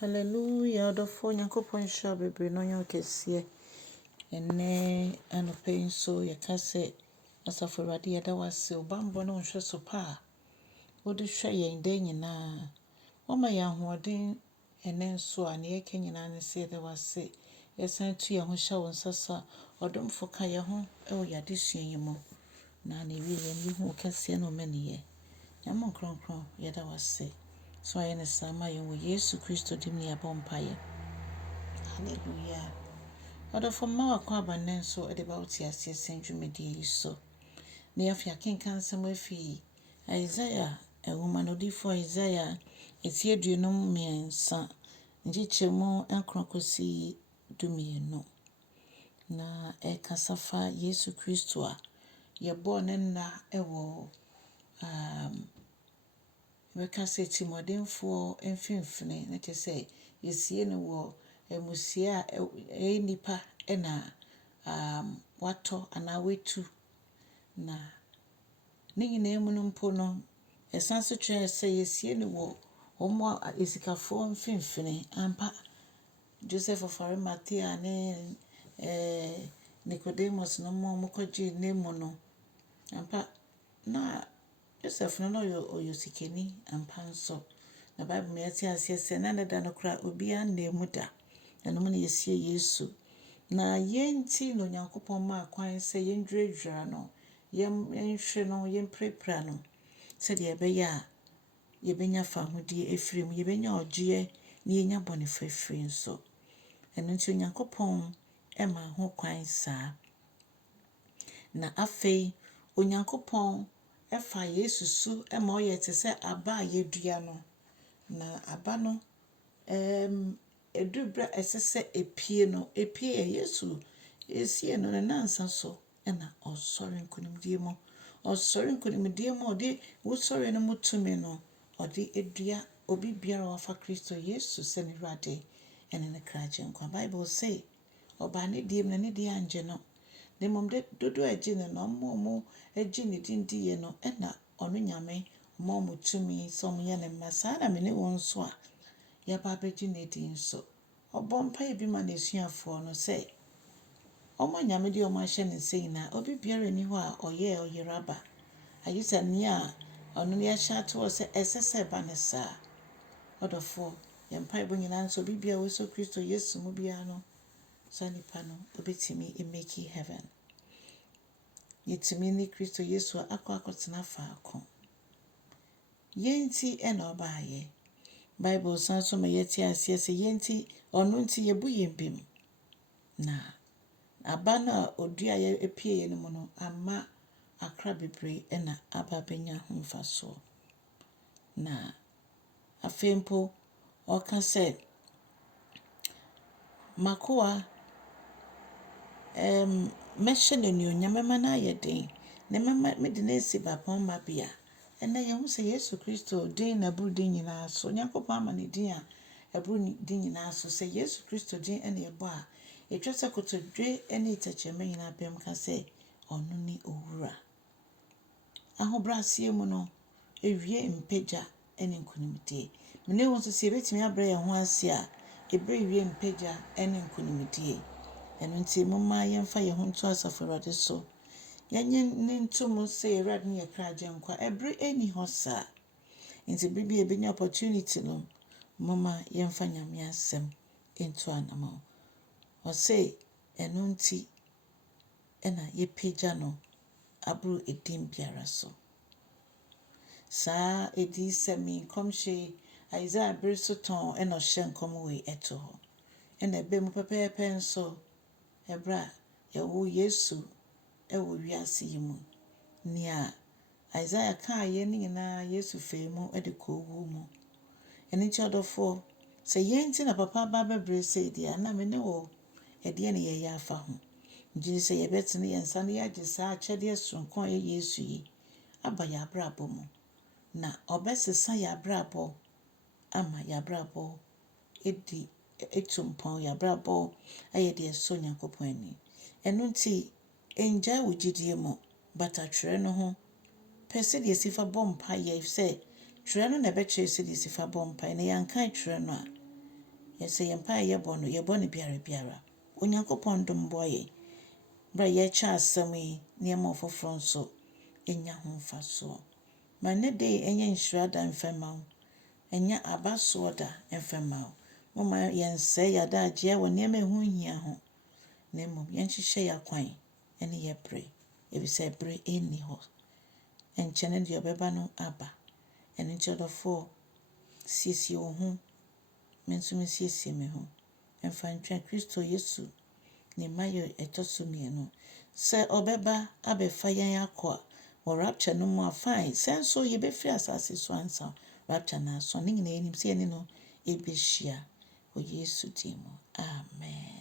Hallelujah, adɔfoɔ Nyankopɔn nhyira bebree na ɔnyɛ ɔkɛseɛ. Ɛnnɛ anɔpa yi nso yɛka sɛ Asafo Awurade yɛda wo ase. Wo bammɔ ne wo nhwɛ so pa a wode hwɛ yɛn da nyinaa. Woama yɛn ahoɔden ɛnnɛ nso a nea yɛka nyinaa ne sɛ yɛda wo ase. Yɛsan tu yɛn ho hyɛ wo nsa so a ɔdomfo ka yɛn ho wɔ yɛn adesua yi mu. Na wie yɛn yi hu wo kɛseɛ ne wo mmaniɛ. Nyame nkronkron yɛda wo ase. So ayɛ ne saa ma yɛn wɔ Yesu Kristo dim ne yɛabɔ mpaeɛ. Hallelujah. Adɔfoɔ mma Akwaaba nnɛ nso de ba wo te aseɛ sɛ dwumadie yi so. Na yɛafi akenka nsɛm afi Isaiah nwoma no odiyifoɔ Isaiah eti 53 nkyekyɛmu 9 kɔsi 12. Na ɛkasa fa Yesu Kristo a yɛbɔɔ ne nna wɔ mɛka sɛ timodenfoɔ mfimfini na kyerɛ sɛ yɛsie no wɔ mmusia a ɛyɛ nipa na watɔ anaa watu. Na ne nyinaa mu no mpo no ɛsan so kyerɛ sɛ yɛsie no wɔ wɔn a esikafoɔ mfimfini ampa. Joseph of Arimathea ne Nicodemus no mo kɔgye ne mu no ampa na Joseph no ɔyɛ sikani ampa nso. Na Bible me yɛte aseɛ sɛ na da no koraa obiara nna mu da. Ɛno mu na yɛsie Yesu. Na yɛnti na Onyankopɔn maa kwan sɛ yɛndwerɛdwerɛ no, yɛnhwɛ no, yɛmprapra no, sɛdeɛ ɛbɛyɛ a yɛbɛnya fahodie ɛfiri mu, yɛbɛnya ɔgyeɛ na yɛnya bɔnefa ɛfiri nso. Ɛno nti Onyankopɔn ɛma ho kwan saa. Na afei Onyankopɔn ɛfa Yesu so ɛma ɔyɛ te sɛ aba a yɛdua no. Na aba no ɛduru berɛ ɛsɛ sɛ epie no, epie yɛ Yesu esie no ne nansa so ɛna ɔsɔre nkonimdie mu. Ɔsɔre nkonimdie mu a ɔde wosɔre no mu tumi no ɔde edua obi biara a wafa Kristo Yesu sɛ ne Awurade ɛne ne kragye nkwa. Bible say ɔbaa ne die mu na ne die angye no. Na mmom de dodoɔ agye no na ɔmo agye ne din diiɛ no ɛna ɔno Nyame ɔma ɔmo tumi sɛ ɔmo yɛ ne mma. Saa na me ne wɔn nso a yɛaba abɛgye ne din nso. Ɔbɔ mpaeɛ bi ma n'asuafoɔ no sɛ ɔmo Nyame deɛ ɔmo ahyɛ ne nsa nyinaa obi biara nni hɔ a ɔyɛ raba. Ayɛ sɛ nea ɔno yɛahyɛ ato hɔ sɛ ɛsɛ sɛ ɛba ne saa. Ɔdɔfoɔ yɛn mpaebɔ nyinaa nso obi biara wɔsɔ Kristo Yesu mu biara no saa nipa no obɛtumi make heaven. Yɛtumi ne Kristo Yesu a akɔtena faako. Yɛnti ɛna ɔbaayɛ. Bible san so ma yɛte aseɛ sɛ yɛnti ɔno nti yɛbu yɛn bem. Na aba no a odua yɛ epie no mu no ama akra bebree ɛna aba bɛnya ho mfasoɔ. Na afei mpo ɔka sɛ makoa mɛhyɛ n'anuonyam mɛma no ayɛ den na mede no asi bapɔmma bea. Ɛnna yɛn ho sɛ Yesu Kristo din na ɛboro din nyinaa so. Onyankopɔn ama ne din a ɛboro din nyinaa so sɛ Yesu Kristo din ɛna ɛbɔ a ɛtwa sɛ kotodwe ne tɛkyerɛma nyinaa bɛm ka sɛ ɔno ne owura. Ahobrɛaseɛ mu no ewie mpagya ne nkonimdie. Mene wɔn nso sɛ yɛbɛtumi abrɛ yɛn ho ase a ɛbrɛ wie mpagya ne nkonimdie. Ɛno nti momma yɛmfa yɛn ho nto Asafo Awurade so. Yɛnyɛ ne nto mu sɛ Awurade ne yɛ kragye nkwa. Ɛbrɛ ɛnni hɔ saa. Nti bere bi a yɛbɛnya opportunity no, momma yɛmfa Nyame asɛm nto anama. Ɔsɛ ɛno nti ɛna yɛpagya no aboro edin biara so. Saa edisɛm nkɔmhyɛ Isaiah bere so tɔn ɛna ɔhyɛ nkɔm wei ɛto hɔ. Ɛna ɛbɛ mu pɛpɛɛpɛ nso ɛbrɛ a yɛwɔ Yesu ɛwɔ wiase yi mu. Nea Isaiah kaa yɛ ne nyinaa Yesu fɛɛ mu ɛde kɔwuo mu. Ɛno nti ɔdɔfoɔ sɛ yɛnti na papa aba bɛbrɛ sɛ deɛ a na me ne wɔ ɛdeɛ ne yɛyɛ afa ho. Nti sɛ yɛbɛtene yɛn nsa no yɛagye saa akyɛdeɛ sononko a ɛyɛ Yesu yi aba yɛ abrabɔ mu. Na ɔbɛsesa yɛ abrabɔ ama yɛ abrabɔ ɛdi ɛtu mpɔn yɛ abrabɔ ɛyɛ deɛ ɛsɔ Nyankopɔn ani. Ɛno nti ɛngyae wo gyidie mu bata twerɛ no ho. Pɛ sɛdeɛ si fa bɔ mpaeɛ sɛ twerɛ no na ɛbɛkyerɛ sɛdeɛ si fa bɔ mpaeɛ na yɛankan twerɛ no a Yɛsɛ yɛn mpa yɛbɔ no yɛbɔ no biara. Onyankopɔn dom boa yɛn. Bra yɛkyɛ asɛm yi nneɛma foforɔ nso ɛnya ho mfasoɔ. Ma ne de ɛnyɛ nhyira da mfɛma wo. Ɛnyɛ abasoɔ da mfɛma wo. Moma yɛnsɛe yɛadagyeɛ wɔ nneɛma ɛho hia ho. Na mmom yɛnhyehyɛ yɛakwan ɛne yɛbrɛ. Ebisɛ brɛ ɛnni hɔ. Ɛnkyɛ deɛ ɔbɛba no aba. Ɛno nti ɔdɔfoɔ siesie wo ho. Me nso mesiesie me ho. Ɛmfa ntwɛn Kristo Yesu ne mma yɛ ɛtɔ so mmienu. Sɛ ɔbɛba abɛfa yɛn akɔ a wɔ rapture no mu a fine. Sɛ nso yɛbɛfiri asase so ansa rapture no aso. Ne nyinaa yɛnim sɛ yɛne no ɛbɛhyia wɔ Yesu din mu. Amen.